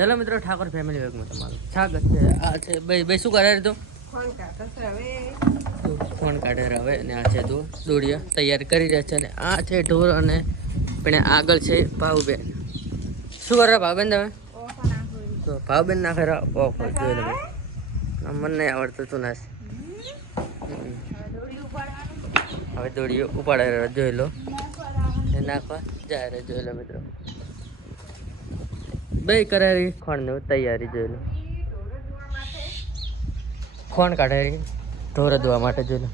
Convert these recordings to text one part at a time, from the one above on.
Hello મિત્રો, Thakor family વેગમાં તમારું સ્વાગત છે. આ છે ભાઈ શું કરે તો ફોન કાઢે હવે ને આ છે દોડિયા તૈયાર કરી રહ્યા છે. અને આ છે ઢોર અને પણ આગળ છે ભાવબેન. શું કરે ભાવબેન તમે? તો ભાવબેન નાખે ઓફ જોઈ લો ભાઈ, મને નહીં આવડતું તું નાશ. હવે દોડીઓ ઉપાડે જોઈ લો, નાખવા જાય જોઈ લો મિત્રો. ભાઈ કરારી ખોણ ની તૈયારી જોઈ લો, ખોણ કાઢે ઢોર ધોવા માટે જોઈ લો.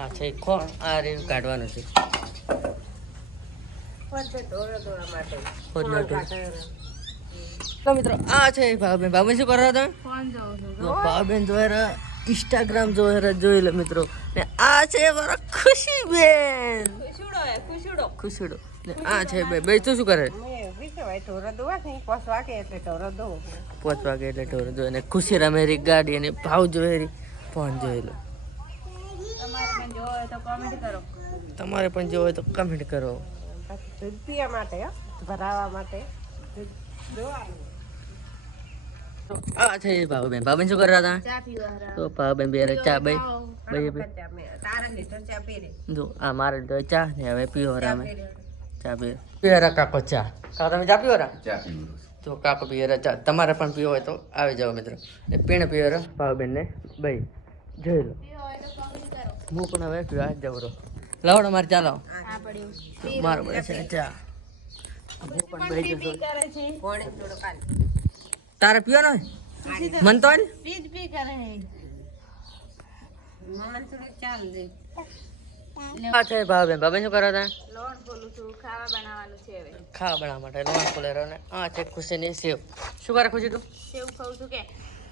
આ છે ખોણ, આ રે કાઢવાનું છે મિત્રો. આ છે ભાવબેન. ભાવબેન શું કરો તમે? ભાવબેન જોઈ ઇન્સ્ટાગ્રામ જોઈ લો મિત્રો. ને આ છે મારા ખુશીબેન, ખુશીડો. ને આ છે ભાઈ તું શું કરે? 5 વાગે એટલે ઢોર ધો. અને ખુશી રમેરી ગાડી અને ભાવ જોઈ ફોન જોઈ લો. તમારે પણ જોવો હોય તો કમેન્ટ કરો. આ છે ભાવબેન. ભાવબેન શું કરવા હતા? તો ભાવબેન બે ચા જો આ મારે તો ચા ને હવે પીવો રામે ચા પીવો કાકો ચા. કાકો તમે ચા પીવો રા? તો કાકો પીવો ચા. તમારે પણ પીવો હોય તો આવી જાઓ મિત્રો. ને પીણે પીવો રા ભાવબેન ને ભાઈ જોઈ લો. હું પણ હવે પીવા જવરો લાવડો મારે ચાલો મારું બધે છે ચા. હું પણ ભાઈ જતો તારે પીવાનો મન તો આ છે ભાવબેન. ભાવબેન શું કરો હતા? ખાવા બનાવવા માટે લોન ખોલેરો. ને આ છે ખુશી ની સેવ. શું કરે ખુશી તું? સેવ ખાઉં છું કે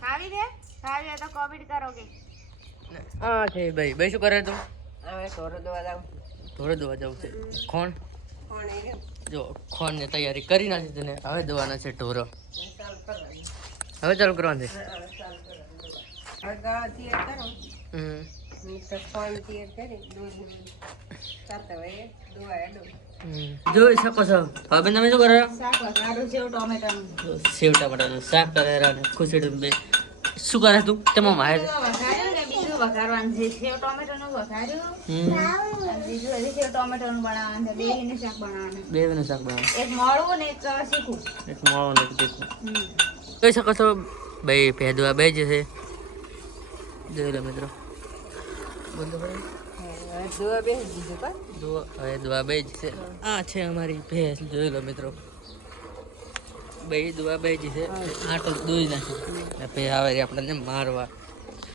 ખાવી દે તો કોમેન્ટ કરો કે. આ છે ભાઈ. ભાઈ શું કરે તું? હવે ઢોર ધોવા જવું છે. ખોણ જો ખોણ ને તૈયારી કરી નાખી છે ને હવે ધોવાના છે ઢોરો. હવે ચાલુ કરવાનું છે. જોઈ શકો છો ભાવબેન તમે શું કરો? સેવ ટમેટાનું શાક કરે. ખુશી બે શું કરે તું? તેમાં મારે વઘારવાનું છે સેવ ટોમેટોનું વઘાર્યું, બીજું હજી સેવ ટોમેટોનું બનાવવાનું છે. બેયનું શાક બનાવવાનું. એક મોળું ને એક તીખું. જોઈ શકો છો ભાઈ ભેદવા બે જ છે જોઈ લો મિત્રો. દુઆ બે જ છે. આ છે અમારી ભેંસ જોઈ લો મિત્રો. બે દુઆ બે જ છે. આટલું દૂધ નાખી આવે આપણને મારવા.